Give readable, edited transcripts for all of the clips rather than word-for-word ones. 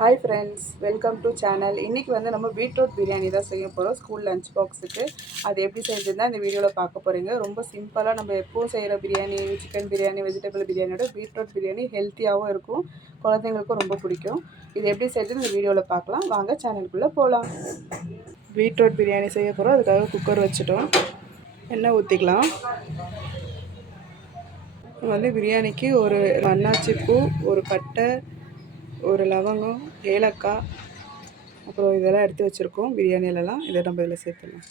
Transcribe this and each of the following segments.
Hi friends, welcome to channel. இன்றைக்கி வந்து நம்ம பீட்ரூட் பிரியாணி தான் செய்ய போகிறோம் ஸ்கூல் லஞ்ச் பாக்ஸுக்கு. அது எப்படி செய்யுதுன்னு தான் இந்த வீடியோவில் பார்க்க போகிறீங்க. ரொம்ப சிம்பிளாக நம்ம எப்போவும் செய்கிற பிரியாணி, சிக்கன் பிரியாணி, வெஜிடபிள் பிரியாணியோட பீட்ரூட் பிரியாணி ஹெல்த்தியாகவும் இருக்கும், குழந்தைங்களுக்கும் ரொம்ப பிடிக்கும். இது எப்படி செய்யுதுன்னு இந்த வீடியோவில் பார்க்கலாம். வாங்க சேனலுக்குள்ளே போகலாம். பீட்ரூட் பிரியாணி செய்ய போகிறோம். அதுக்காக குக்கர் வச்சுட்டோம். எண்ணெய் ஊற்றிக்கலாம். வந்து பிரியாணிக்கு ஒரு அன்னாச்சி பூ, ஒரு பட்டை, ஒரு லவங்கம், ஏலக்காய், அப்புறம் இதெல்லாம் எடுத்து வச்சுருக்கோம் பிரியாணிலலாம். இதை நம்ம இதில் சேர்த்துடலாம்.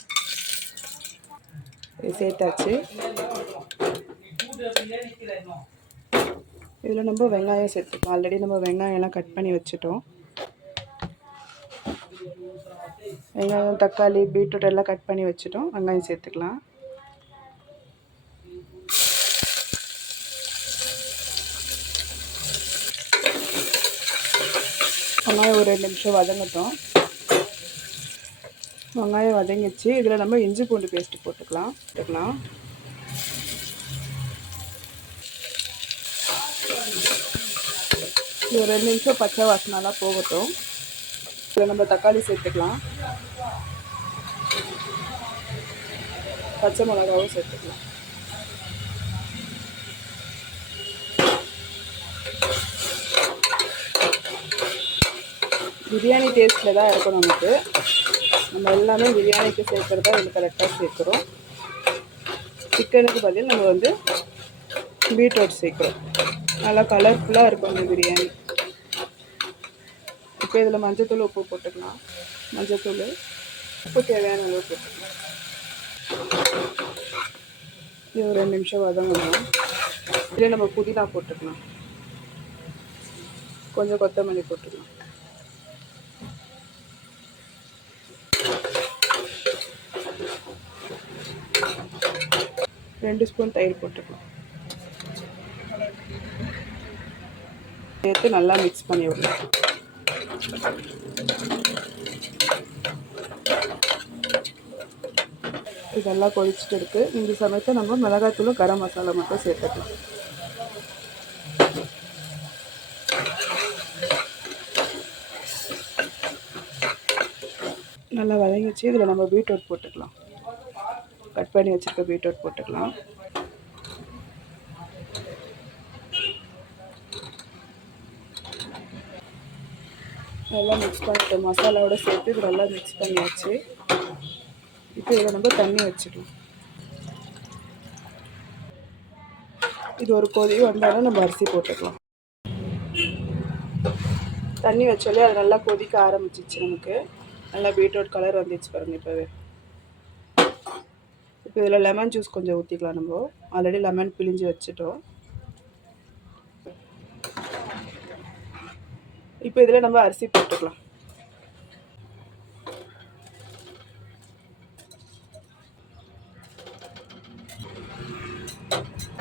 இது சேர்த்தாச்சு. இதில் நம்ம வெங்காயம் சேர்த்துப்போம். ஆல்ரெடி நம்ம வெங்காயம்லாம் கட் பண்ணி வச்சுட்டோம். வெங்காயம், தக்காளி, பீட்ரூட் எல்லாம் கட் பண்ணி வச்சுட்டோம். வெங்காயம் சேர்த்துக்கலாம். வெங்காயம் ஒரு 2 நிமிஷம் வதங்கட்டும். வெங்காயம் வதங்கிச்சு. இதில் நம்ம இஞ்சி பூண்டு பேஸ்ட்டு போட்டுக்கலாம். இது ஒரு 2 நிமிஷம் பச்சை வாசனைலாம் போகட்டும். இதில் நம்ம தக்காளி சேர்த்துக்கலாம். பச்சை மிளகாவும் சேர்த்துக்கலாம். பிரியாணி டேஸ்ட்டில் தான் இருக்கும் நமக்கு. நம்ம எல்லாமே பிரியாணிக்கு சேர்க்குறதா இதில் கரெக்டாக சேர்க்குறோம். சிக்கனுக்கு பதில் நம்ம வந்து பீட்ரூட் சேர்க்குறோம். நல்லா கலர்ஃபுல்லாக இருக்கும் இந்த பிரியாணி. இப்போ இதில் மஞ்சத்தூள், உப்பு போட்டுக்கலாம். மஞ்சத்தூள், உப்பு தேவையான அளவு போட்டுக்கலாம். இது ஒரு 2 நிமிஷம் வதங்கணும். இதில் நம்ம புதினா போட்டுக்கலாம். கொஞ்சம் கொத்தமல்லி போட்டுக்கலாம். 2 ஸ்பூன் தயிர் போட்டுக்கலாம். சேர்த்து நல்லா மிக்ஸ் பண்ணி விடலாம். இதெல்லாம் கொதிச்சுட்டு இருக்குது. இந்த சமயத்தில் நம்ம மிளகாய்த்தூள், கரம் மசாலா மட்டும் சேர்த்துக்கலாம். நல்லா வதங்கிச்சு. இதில் நம்ம பீட்ரூட் போட்டுக்கலாம். கட் பண்ணி வச்சுருக்க பீட்ரூட் போட்டுக்கலாம். நல்லா மிக்ஸ் பண்ணிட்டு மசாலாவோட சேர்த்து இது நல்லா மிக்ஸ் பண்ணியாச்சு. இப்போ இதில் நம்ம தண்ணி வச்சுக்கலாம். இது ஒரு கொதி வந்தாலும் நம்ம அரிசி போட்டுக்கலாம். தண்ணி வச்சாலே அது நல்லா கொதிக்க ஆரம்பிச்சிச்சு. நமக்கு நல்லா பீட்ரூட் கலர் வந்துச்சு பாருங்கள். இப்போ இதில் லெமன் ஜூஸ் கொஞ்சம் ஊற்றிக்கலாம். நம்ம ஆல்ரெடி லெமன் பிழிஞ்சு வச்சுட்டோம். இப்போ இதில் நம்ம அரிசி போட்டுக்கலாம்.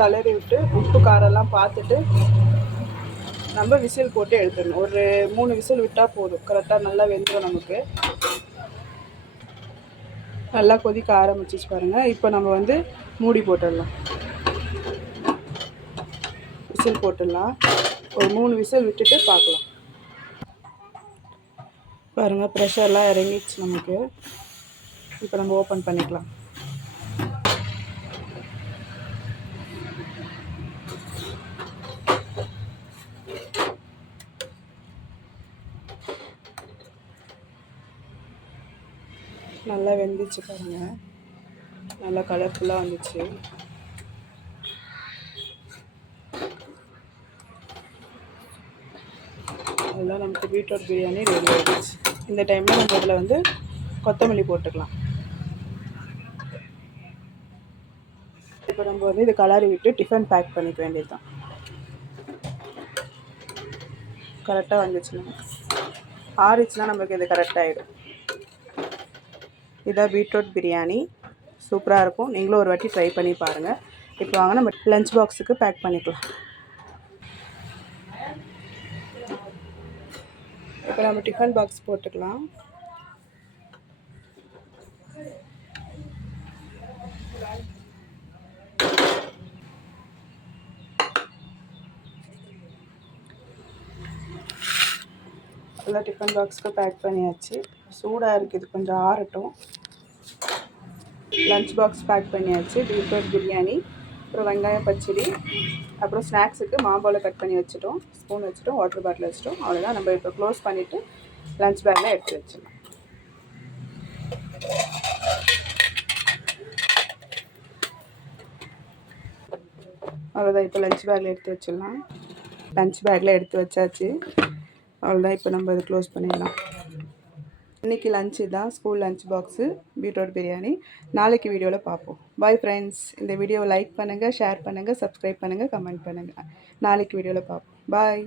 கலரி விட்டு உப்பு காரெல்லாம் பார்த்துட்டு நம்ம விசில் போட்டு எடுத்துடணும். ஒரு 3 விசில் விட்டால் போதும். கரெக்டாக நல்லா வெந்துடும் நமக்கு. நல்லா கொதிக்க ஆரம்பிச்சிச்சு பாருங்கள். இப்போ நம்ம வந்து மூடி போட்டுடலாம். விசில் போட்டுடலாம். ஒரு 3 விசில் விட்டுட்டு பார்க்கலாம். பாருங்கள், ப்ரெஷர்லாம் இறங்கிடுச்சு நமக்கு. இப்போ நம்ம ஓப்பன் பண்ணிக்கலாம். நல்லா வெந்துச்சு பாருங்கள். நல்லா கலர்ஃபுல்லாக வந்துச்சு. அதெல்லாம் நமக்கு பீட்ரூட் பிரியாணி ரெடி ஆகிடுச்சு. இந்த டைமில் நம்ம இதில் வந்து கொத்தமல்லி போட்டுக்கலாம். இப்போ நம்ம வந்து இது கலரி விட்டு டிஃபன் பேக் பண்ணிக்க வேண்டியது தான். கரெக்டாக வந்துச்சு. நமக்கு ஆறிச்சுன்னா நமக்கு இது கரெக்டாகிடும். இதான் பீட்ரூட் பிரியாணி. சூப்பராக இருக்கும். நீங்களும் ஒரு வாட்டி ட்ரை பண்ணி பாருங்கள். இப்போ வாங்க நம்ம லஞ்ச் பாக்ஸுக்கு பேக் பண்ணிக்கலாம். இப்போ நம்ம டிஃபன் பாக்ஸ் போட்டுக்கலாம். ஃபுல்லாக டிஃபன் பாக்ஸ்க்கு பேக் பண்ணியாச்சு. சூடாக இருக்குது, கொஞ்சம் ஆறட்டும். லஞ்ச் பாக்ஸ் பேக் பண்ணியாச்சு. பீட்ரூட் பிரியாணி, அப்புறம் வெங்காயம் பச்சடி, அப்புறம் ஸ்நாக்ஸுக்கு மாம்பழம் கட் பண்ணி வச்சுட்டோம், ஸ்பூன் வச்சுட்டோம், வாட்டர் பாட்டில் வச்சுட்டோம். அவ்வளோதான். நம்ம இப்போ க்ளோஸ் பண்ணிவிட்டு லஞ்ச் பேக்கில் எடுத்து வச்சிடலாம். அவ்வளோதான். இப்போ லஞ்ச் பேக்கில் எடுத்து வச்சிடலாம். லஞ்ச் பேக்கில் எடுத்து வச்சாச்சு. அவ்வளோதான். இப்போ நம்ம இதை க்ளோஸ் பண்ணிடலாம். இன்றைக்கி லஞ்சு தான், school lunch box beetroot biryani. நாளைக்கு வீடியோவில் பார்ப்போம். Bye friends. இந்த வீடியோவை லைக் பண்ணுங்கள், ஷேர் பண்ணுங்கள், சப்ஸ்கிரைப் பண்ணுங்கள், கமெண்ட் பண்ணுங்கள். நாளைக்கு வீடியோவில் பார்ப்போம். பாய்.